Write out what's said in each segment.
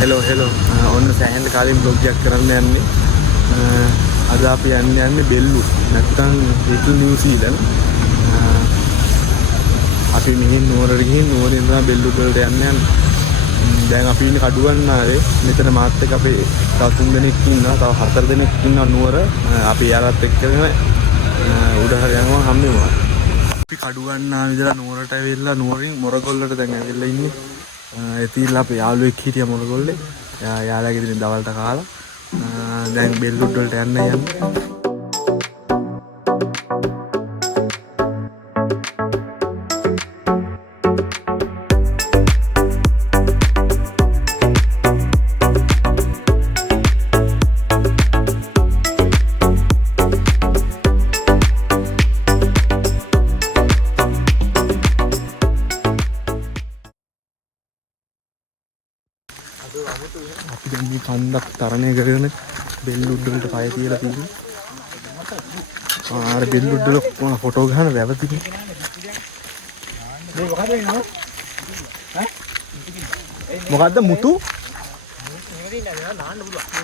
Hello ඔන්න සෑහෙන කාලෙන් blog එකක් කරන්න යන්නේ. අද අපි යන්නේ බෙල්ලු නැත්තම් ලිටල් නිව්සීලන්ඩ්. අපි මෙහෙන් නුවරට ගිහින් නුවරින් ඉඳලා බෙල්ලු වලට යන්නේ. දැන් අපි ඉන්නේ කඩුවන්නාවේ. මෙතන මාත් එක්ක අපේ තව 3 දෙනෙක් ඉන්නවා. තව 4 දෙනෙක් ඉන්නවා නුවර. අපි යාළුවත් එක්කගෙන උඩහට යනවා හැමෝම. අපි කඩුවන්නාවේ ඉඳලා නුවරට ඇවිල්ලා නුවරින් මොරගොල්ලට දැන් ඇවිල්ලා ඉන්නේ. එතිලා අපේ යාළුවෙක් හිටියා මොරගොල්ලේ. යාළුවාගේ ඉතින් දවල්ට කාලා දැන් බෙල්ලුඩ් වලට යන්නේ. අපි දැන් මේ කන්දක් තරණය කරගෙන බෙල්ලුඩ් වලට පය තියලා තියෙනවා. ආර බෙල්ලුඩ් වල කොහොම ෆොටෝ ගන්න වැව තිබුණේ. මේ මොකද වෙනව? ඈ? මොකද්ද මුතු? මෙහෙම ඉන්න නාන්න පුළුවන්. ඒ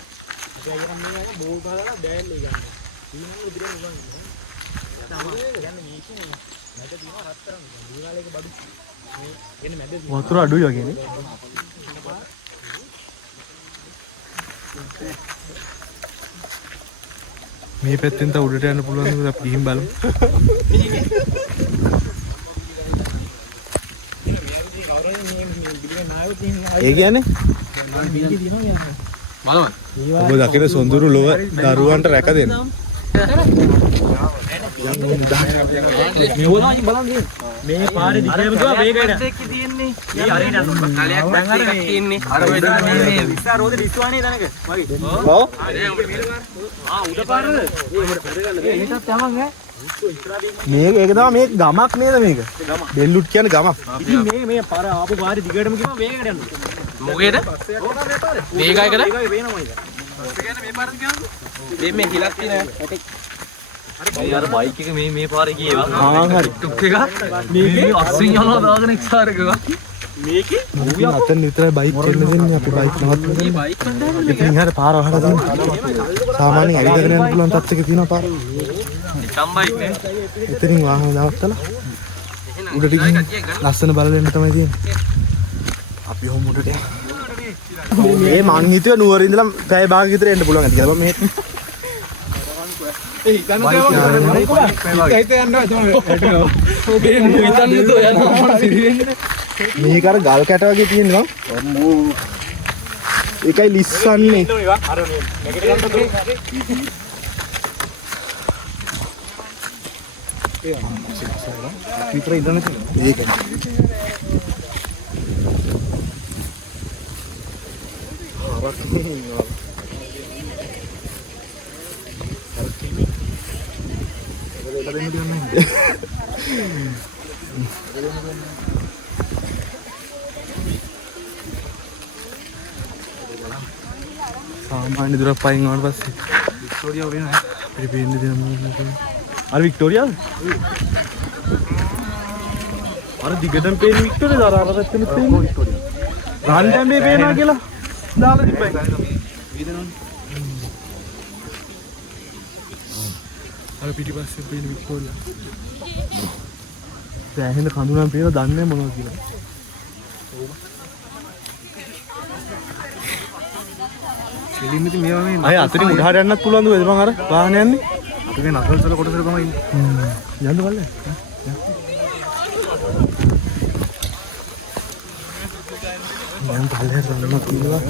කියන්නේ මේ බෝල් ගහලා බෑල් එක ගන්න. ඊනම ඉදිරියට උගන්න. තමයි කියන්නේ මේකනේ. මැද තියෙනවා රත්තරන්. දීවාලේක බඩු. මේ එන්නේ මැද වතුර අඩුයි වගේනේ. මේ පැත්තෙන් තව උඩට යන්න පුළුවන් නේද අපි ගිහින් බලමු. ඒ කියන්නේ බලන්න. ඔබ දකින සොඳුරු ලොව දරුවන්ට රැක දෙන්න. මේ පාරේ දිගටම ගියා වේගයට. එක්ක තියෙන්නේ. මේ හරියට කලයක් දැන් අර තියෙන්නේ. අර මේ විස්සා රෝදේ විස්වානේ තනක. මගේ. ඔව්. උඩ පාරද? ඒකටත් යමන් ඈ. මේක ඒක තමයි මේ ගමක් නේද මේක? බෙල්ලුඩ් කියන්නේ ගමක්. ඉතින් මේ පාර ආපු පාරේ දිගටම ගියා වේගයට යන්න. මොකේද? වේගයකට? වේගය වෙනමයි. ඒ කියන්නේ මේ පාරද කියන්නේ? මේ හිලක් තියෙන අර බයික් එක මේ පාරේ ගියේවා. හරි. ටුක් එක මේ අස්සින් යනවා දාගෙන එක්සාර එකක. මේකේ මුවිය අතන විතරයි බයික් එන්න දෙන්නේ. අපි බයික් නවත්තලා මේ බයික් කණ්ඩායම එක. ඉතින් හරිය පාර වහලා දාන්න. සාමාන්‍යයෙන් ඇවිදගෙන යන්න පුළුවන් තත්ත්වයක තියෙනවා පාර. නිකම් බයික් නේ. එතනින් වාහන නවත්තලා උඩට ගිහින් ලස්සන බලලෙන්න තමයි තියෙන්නේ. අපි හොම උඩට යනවා. මේ මං හිතුවේ නුවර ඉඳලා පැය භාගයක් විතර එන්න පුළුවන් ඇති කියලා. මෙහෙත් මේක අර ගල් කැට වගේ තියෙනවා. ඒකයි ලිස්සන්නේ. විතර ඉඳන් ඒකයි. सामान्य दूर पाएंगे हमारे पास विक्टोरिया हो गया है फिर भी इंडिया में अरे विक्टोरिया अरे दिगडम पे विक्टोरिया जा रहा है रास्ते में विक्टोरिया रान टाइम में पेन आ गया दाल दी पे अरे पीटी पास से पेन विक्टोरिया සෑහෙන කඳුනම් පේන දන්නේ මොනවද කියලා. කෙලින්ම ඉතින් මේවා මේ අය අතරින් උඩහට යන්නත් පුළුවන් දුවේද මං අර වාහන යන්නේ. අපි මේ නසල්සල කොටසට තමයි ඉන්නේ. යන්න බලන්න. මං පල්ලෙහාට යන්න කිව්වා.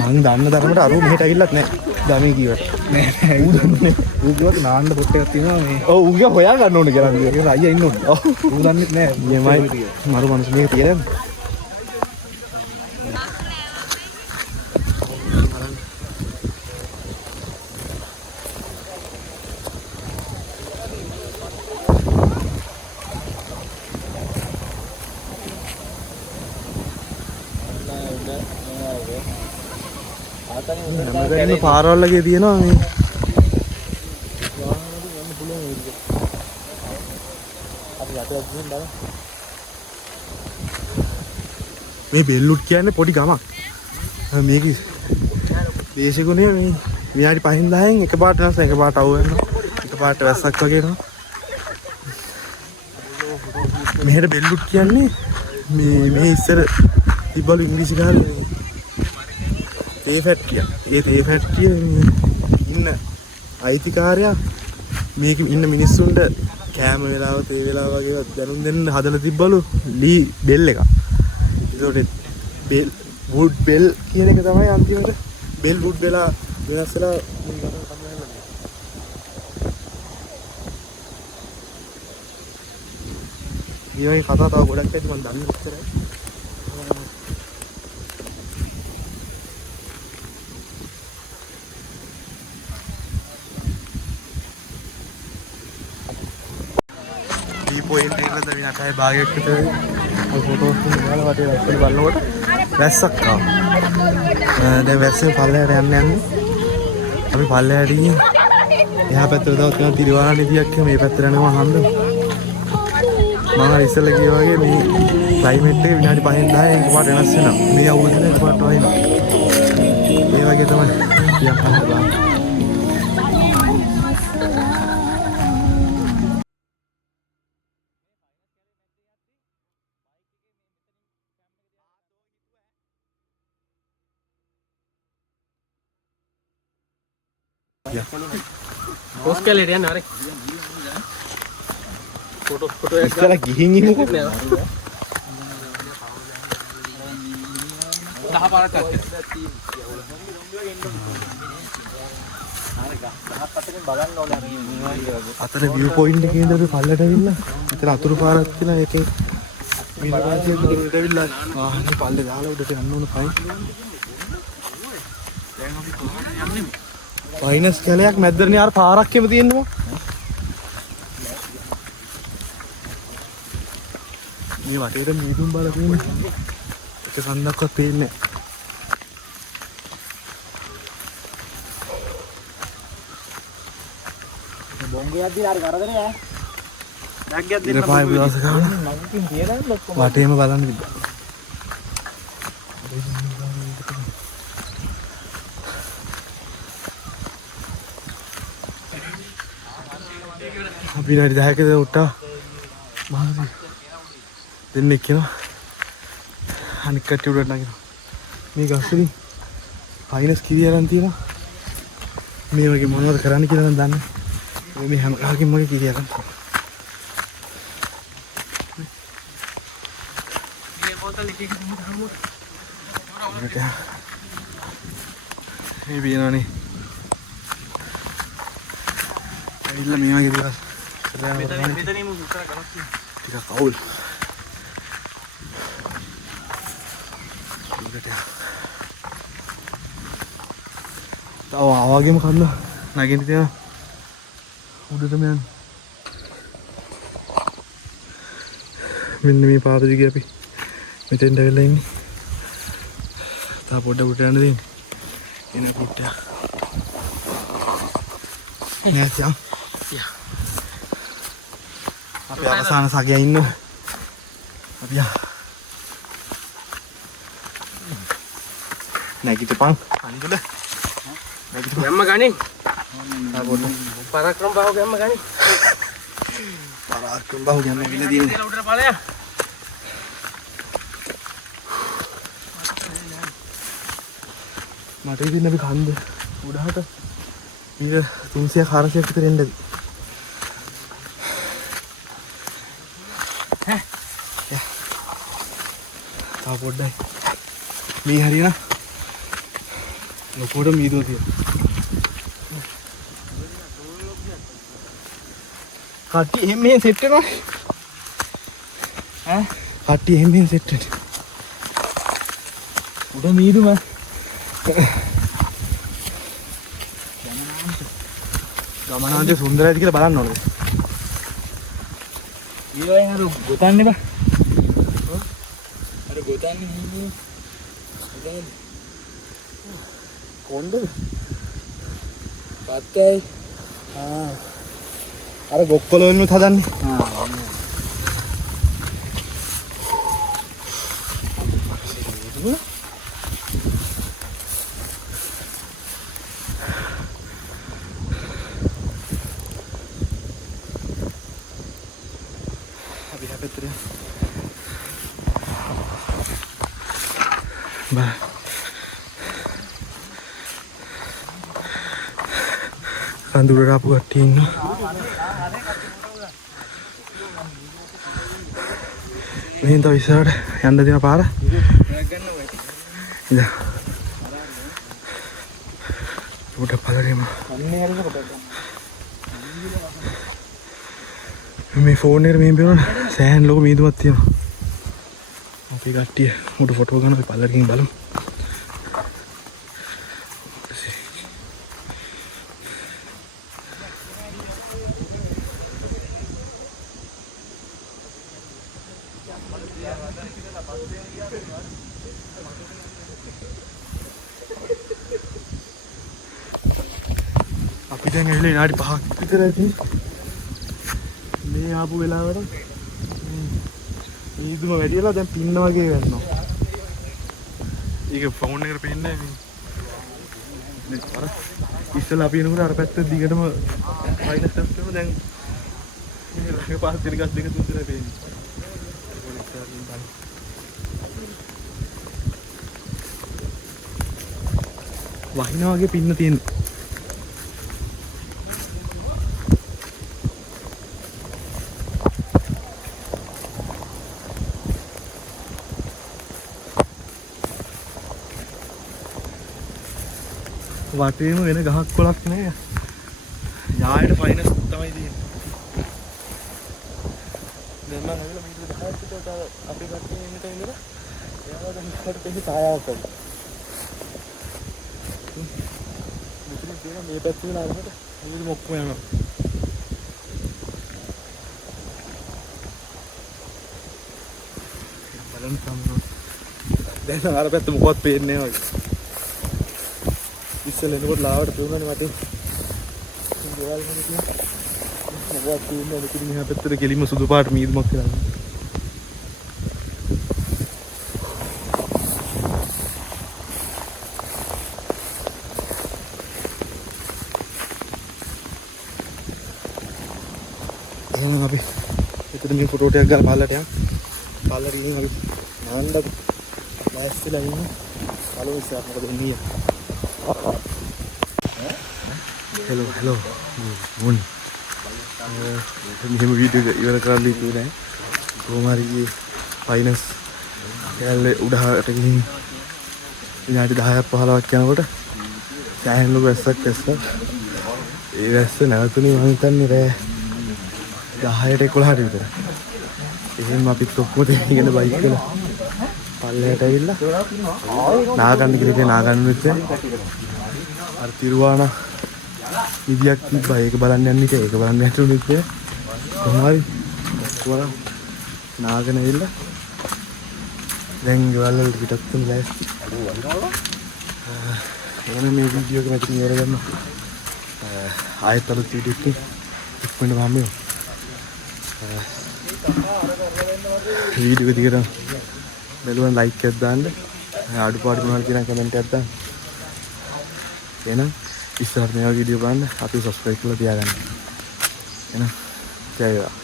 මං දන්න තරමට අරුව මෙහෙට ඇවිල්ලත් නැහැ. ගමේ කීවට. නෑ ඌ දන්නේ. ඌ ගියොත් නාන්න පොට් එකක් තියෙනවා මේ. ඔව් ඌ ගියා හොයා ගන්න ඕනේ කියලා. ඒක අයියා ඉන්න ඕනේ. ඔව් ඌ දන්නෙත් නෑ. ඊමයි මරු මිනිස්සු මේක තියලා. ආතනින් පාරවල් ලගේ තියෙනවා මේ. මේ බෙල්ලුඩ් කියන්නේ පොඩි ගමක්. මේක දේශගුණය මේ විනාඩි 5-10න් එකපාරට වෙනස් එකපාරට අවු වෙනවා. එකපාරට වැස්සක් වගේ එනවා. මෙහෙට බෙල්ලුට් කියන්නේ මේ ඉස්සර තිබ්බලු ඉංග්‍රීසි කාලේ තේ ෆැක්ටරිය. ඒ තේ ෆැක්ටරිය ඉන්න අයිතිකාරයා මේක ඉන්න මිනිස්සුන්ට කෑම වෙලාව තේ වෙලාව වගේ දැනුම් දෙන්න හදලා තිබ්බලු ලී බෙල් එක. ඒකට බෙල් වුඩ් බෙල් කියන එක තමයි අන්තිමට බෙල් වුඩ් වෙලා වෙනස් වෙලා ඊයේ කතා තව ගොඩක් ඇති මම දන්නේ ඉතරයි. පොයින්ට් එකකට විනාඩි 8යි භාගයක් විතර ෆොටෝස් ගාලා වටේ රැස්සෙන් බලනකොට වැස්සක් ආවා. දැන් වැස්සෙන් පල්ලෙහාට යන්නේ. අපි පල්ලෙහාට ගිහින් එහා පැත්තට තවත් යන තිරවාණ නිදියක් මේ පැත්තට යනවා හන්ද. මම ඉස්සෙල්ලා කිව්වා වගේ මේ ක්ලයිමේට් එක විනාඩි 5-10 එකපාරට වෙනස් වෙනවා. මේ අවුරුද්දේ එකපාරට වයින්නවා. මේ වගේ තමයි ටිකක් අහන්න බලන්න. පෝස්ට් කළේ යන්න හරි ෆොටෝ එකක් ඉස්සලා ගිහින් ඉමුකෝ 10 පාරක් අතර view point එකේ ඉඳලා අපි පල්ලට ඇවිල්ලා මෙතන අතුරු පාරක් තියෙනවා ඒකේ විනාඩියක් දුරට ඇවිල්ලා වාහනේ පල්ලේ දාලා උඩට යන්න ඕන පයින් දැන් අපි කොහොමද යන්නේ මයිනස් කැලයක් මැද්දරනේ අර පාරක් එම තියෙනවා මේ වටේට මීදුම් බල තියෙන එක සඳක්වත් පේන්නේ නැහැ බොංගේ යද්දී හරි කරදරේ ඈ බෑග් එකක් දෙන්න පාය විලාස ගන්න වටේම බලන්න විදිහ විනාඩි 10ක උට්ටා මහසි දෙන්නෙක් කියනවා අනික් කට්ටිය උඩට නගිනවා මේ ගස්වලින් මයිනස් කිරි අරන් තියෙනවා මේ වගේ මොනවද කරන්න කියලා නම් දන්නේ මේ හැම කාගෙම මගේ කිරි අරන් මේ බෝතල් එකක තියෙනවා මේ බිනවනේ ඇවිල්ලා මේ වගේ දේවල් මෙතනින් උත්තර කරක් ටිකක් අවුල් තව ආවගේම කන්න නැගින්න තියෙන උඩටම යන්න මෙන්න මේ පාර දිගේ අපි මෙතෙන්ට වෙලා ඉන්නේ තා පොඩ්ඩක් උඩට යන්න දෙන්න එන කුට්ටය නෑ තියන් අපි අවසාන සගය ඉන්න අපි නැගිටපන් අනිකද නැගිටපන් යම්ම ගන්නේ තා පොඩ්ඩක් පරක්‍රම බාහුව යම්ම ගන්නේ පරාක්‍රම බහුව යන්න ගිහලා තියෙන්නේ කියලා උඩට ඵලයක් මට ඉතින් අපි කන්ද උඩහට මීටර් 300 400ක් විතර එන්නද තා පොඩ්ඩයි මේ හරියන ලොකුවට මීදුව තියෙනවා කට්ටි එහෙම මෙහෙම සෙට් වෙනවා ඈ කට්ටි එහෙම මෙහෙම සෙට් වෙනවා උඩ මීදුම ගමනාන්තය සුන්දරයිද කියලා බලන්න ඕනේ. ඊළඟ අර ගොතන්නේ බා. අර ගොතන්නේ නේද? ගොතන්නේ. කොණ්ඩ? පත්තයි. අර ගොක්කොල වෙනුත් හදන්නේ. කඳුරට ආපු කට්ටිය ඉන්නවා. මෙහෙන් තව ඉස්සරහට යන්න දෙන පාර. ඉතින් උඩ පළරෙම මේ ෆෝන් එකට මෙහෙම බලන්න සෑහෙන ලොකු මීදුමක් තියෙනවා. අපි කට්ටිය උඩ ෆොටෝ ගන්න අපි පළරකින් බලමු. අපි දැන් ඇවිල්ලා විනාඩි 5ක් විතර ඇති මේ ආපු වෙලාවට ඊදුම වැඩිලා දැන් පින්න වගේ වෙනවා. ඒක ෆෝන් එකට පේන්නේ මේ අර ඉස්සෙල්ලා අපි එනකොට අර පැත්ත දිගටම ෆයිනස් එකක් කරනවා. දැන් මේ රහේ පාස් දෙකක් දෙක තුන දෙනා පේන්නේ. වහිනා වගේ පින්න තියෙනවා. වටේම වෙන ගහක් කොලක් නෑ. යායට ෆයිනස් තමයි තියෙන්නේ. දැන් මම ඇවිල්ලා මීටර 10ක් විතර අපේ කට්ටිය එන්නට ඉඳලා එයාලා දැන් ඉස්සරහට දෙහි ඡායාවක් කරනවා. මෙතන තියෙන මේ පැත්තේ නාරකට මුළු මොක්කම යනවා. බලන්න සම්මත. දැන් අර පැත්ත මොකවත් පේන්නේ නෑ වගේ. ඉස්සෙල්ලා එනකොට ලාවට පේනවනේ මට. දේවල් මොකද කියන්නේ? මොකක්ද කියන්නේ? මෙතන මෙහා පැත්තට ගෙලින්ම සුදු පාට මීදුමක් කරන්නේ. එහෙනම් අපි එතන මේ ෆොටෝ ටිකක් ගාලා පල්ලට යන්න. පල්ලට ගිහින් අපි නාන්නද ලෑස්තිලා ඉන්න. පළවෙනි ඉස්සරහ මොකද වෙන්නේ? hello මොන් මෙහෙම වීඩියෝ එක ඉවර කරන්න ඉන්නේ නැහැ. කොහොම හරි ෆයිනස් කැලේ උඩහට ගිහින් විනාඩි 10ක් 15ක් යනකොට සෑහෙන ලොකු වැස්සක් ඇස්සා. ඒ වැස්ස නැවතුනේ මම හිතන්නේ රෑ 10ට 11ට විතර. එහෙනම් අපිත් ඔක්කොම දෙවිගෙන බයික් වල පල්ලයට ඇවිල්ලා නාගන්න කියලා නාගන්න වෙච්ච අර තිරුවානා විදියක් තිබ්බා. ඒක බලන්න යන්න ඉතින් ඒක බලන්න යන්න ඉතින් කොහොම හරි කොහොම නාගෙන ඇවිල්ලා දැන් ගෙවල් වලට පිටත් වෙන ලෑස්ති. එහෙනම් මේ වීඩියෝ එක මෙතන ඉවර කරනවා. ආයෙත් අලුත් වීඩියෝ එකක් ඉක්මනට වහමු. වීඩියෝ එක දිගට බලුවන් ලයික් එකක් දාන්න. අඩුපාඩු මොනවද කියන කමෙන්ට් එකක් දාන්න. එහෙනම් ඉස්සරහට මේ වගේ වීඩියෝ බලන්න අපි සබ්ස්ක්‍රයිබ් කරලා තියාගන්න. එහෙනම් ජය වේවා.